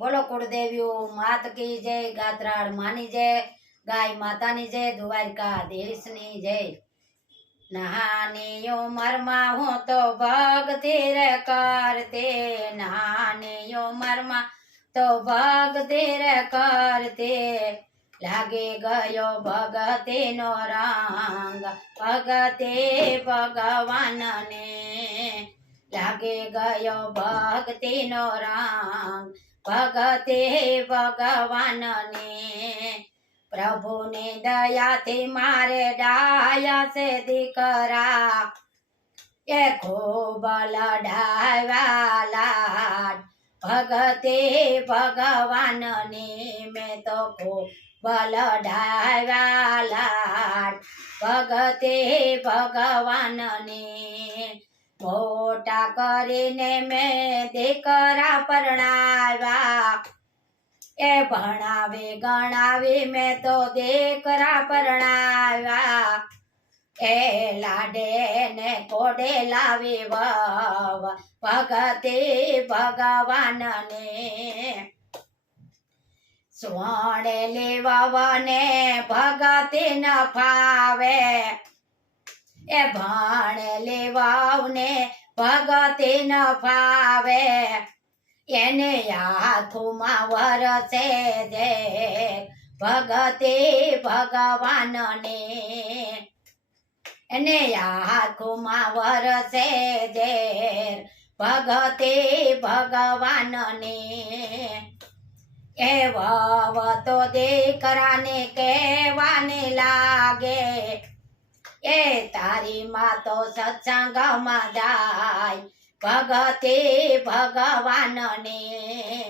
बोलो कुलदेवियो मात की जय, गात्राड़ मानी जय, गाय माता नी जय, द्वारिका देश नी जय। नहानी उमर मा हूँ तो भक्ति रे करते, नहानी उमर मा तो भक्ति रे करते, लागे गयो भगते नो रंग भगते भगवान ने, लागे गयो भक्ति नो रंग भगते भगवान ने। प्रभु ने दया थी मारे डाया से दिकरा, ये खूब लड़ाया लाड भगते भगवान ने, मैं तो खूब लड़ाया लाड भगते भगवान ने। मोटा करीने मैं दीकरा परणाव्या, ए भणावे गणावे मैं तो दीकरा परणाव्या, ए लाडे ने कोडे लावे वव भगते भगवान ने। स्वणे लेवावने भगते न फावे, ए भाणे लेवावने भगते न फावे, एने हाथों वरसे जे भगते भगवान ने, एने हाथों वरसे जे भगते भगवान ने। ए वव तो दीकरा ने कहवाने लागे, ए तारी माँ तो सत्संग में जाय भगते भगवान ने।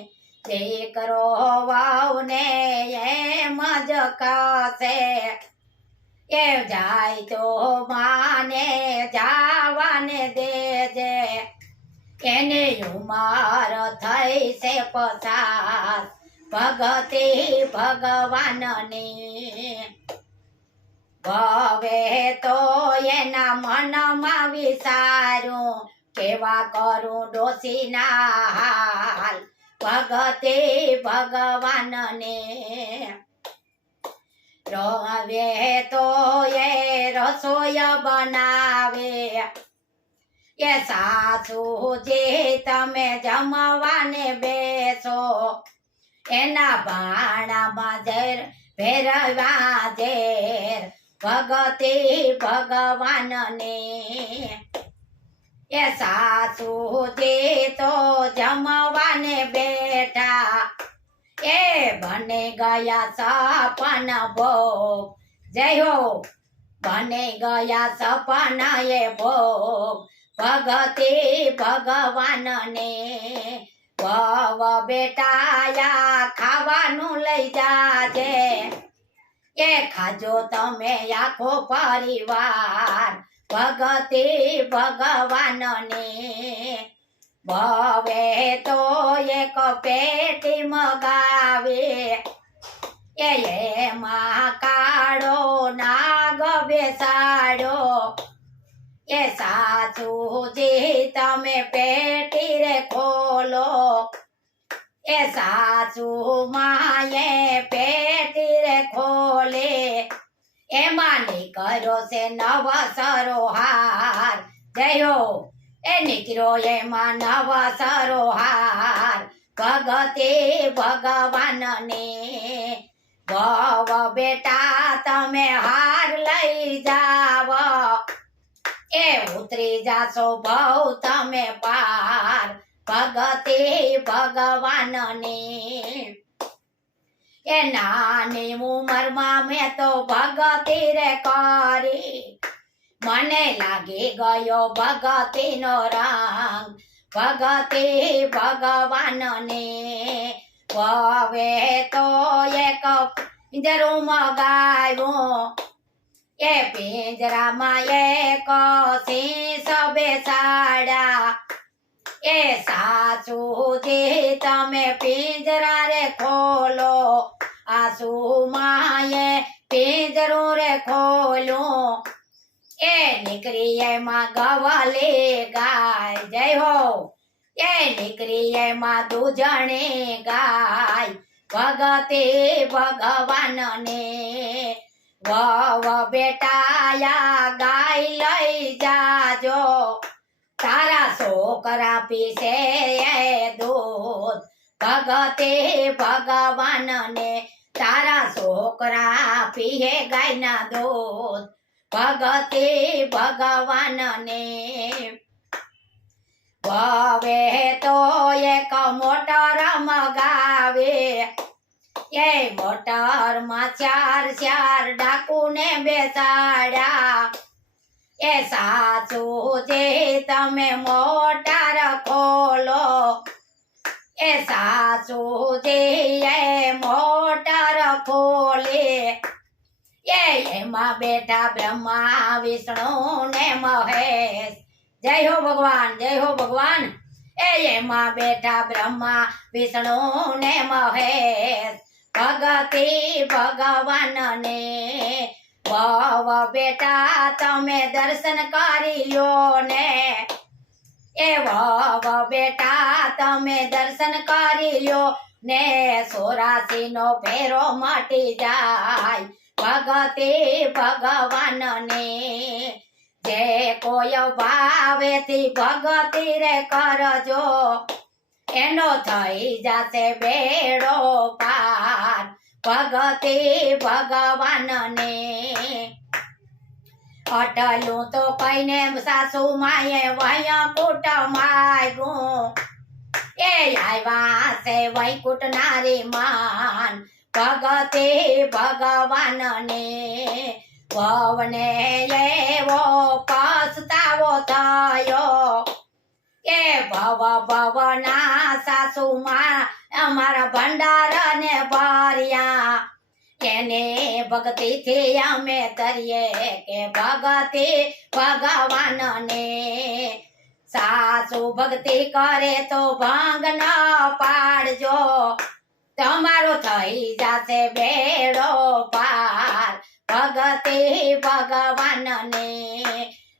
दीकरो वाव ने ये मज कसे, ये जाय तो माने जावाने देजे, एने उमर थई से 50 भगते भगवान ने। भवे तो एना मन मा विचारूं, केवा करूं डोसी ना हाल भगते भगवान ने। रवे तो ये रसोई बनावे, ये सासू जी तमे जमवाने बेसो, एना भाणा में झेर भेरवा झेर भगते भगवान ने। ये सासू जी तो जमवाने बेटा, ए बने गया सपन भोग, जय हो बने गया सपना ये भोग भगते भगवान ने। भव बेटाया खावानू लई जाजे, ए खाजो तमे आखो परिवार भगते भगवान ने। भवे तो एक पेटी मगावे, ए मा काढ़ो नाग बेसाड़ो, ए सासू जी तमे पेटी रे खोलो, ए सासू माए पेटी रे खोले, ए मानी करो से नवसरो हार, जय हो ए निकरो ए मा नवसरो हार भगते भगवान ने। भव बेटा तमे हार लई जाव, ए उतरी जासो भव तमे पार भगते भगवान ने। ए नानी उमर मा मैं तो भगती रे करी, मने लागे गयो भगती नो रंग भगते भगवान ने। भवे तो एक पिंजरो मगायो, ए पिंजरा मा एक शीश बेसाड़ा, ए सासू जी तमे पिंजरा रे खोलो, आसू माए पिंजरो रे खोलो, ए निकरी ए मा गवाले गाय, जय हो એ નીકળી એમાં દૂજણે ગાય ભગતે ભગવાનને વવ બેટાયા ગાય લઈ જાજો તારા છોકરા પીસે દૂધ ભગતે ભગવાનને તારા છોકરા પીએ ગાયના દૂધ ભગતે ભગવાનને હવે તો એક મોટર મગાવે એ મોટરમાં ચાર ચાર ડાકુને બેસાડ્યા એ સાચું જે તમે મોટર ખોલો એ સાચું જે મોટર ખોલે એમાં બેઠા બ્રહ્મા વિષ્ણુ ને મહેશ જય હો ભગવાન જય હો ભગવાન એમાં બેઠા બ્રહ્મા વિષ્ણુ ને મહેશ ભગતિ ભગવાનને ભવ બેટા તમે દર્શન કરી લ્યો ને એ ભવ બેટા તમે દર્શન કરી લ્યો ને 84 નો ફેરો મટી જાય ભગતે ભગવાનને જે કોઈ ભાવેથી ભગતિ રે કરજો એનો થઈ જશે બેડો પાર ભગતે ભગવાનને અટલું તો કઈને સાસુ માએ વય કુટ માગ્યું એ આવ્યા છે વૈકુટ નારી માન ભગતે ભગવાનને ભવને એવો પસ્તાવો થયો એ ભવ ભવના સાસુમાં અમારા ભંડાર ને ભર્યા એને ભક્તિથી અમે તરીએ કે ભગતિ ભગવાનને સાસુ ભક્તિ કરે તો ભંગ ન પાડજો તમારો થઈ જશે બેડો પાર ભગતિ ભગવાનને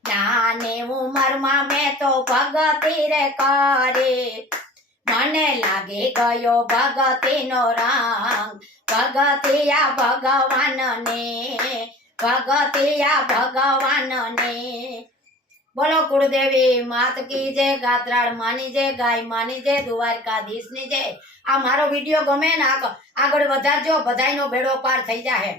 નાની ઉંમરમાં મેં તો ભગતિ રે કરી મને લાગી ગયો ભગતિનો રંગ ભગતિયા ભગવાનને ભગતિયા ભગવાનને બોલો કુળદેવી માત કી જય ગાત્રાળ માની જય ગાય માની જય દ્વારકાધીશની જય આ મારો વિડીયો ગમે ને આગળ વધારજો બધાયનો બેડો પાર થઈ જાહે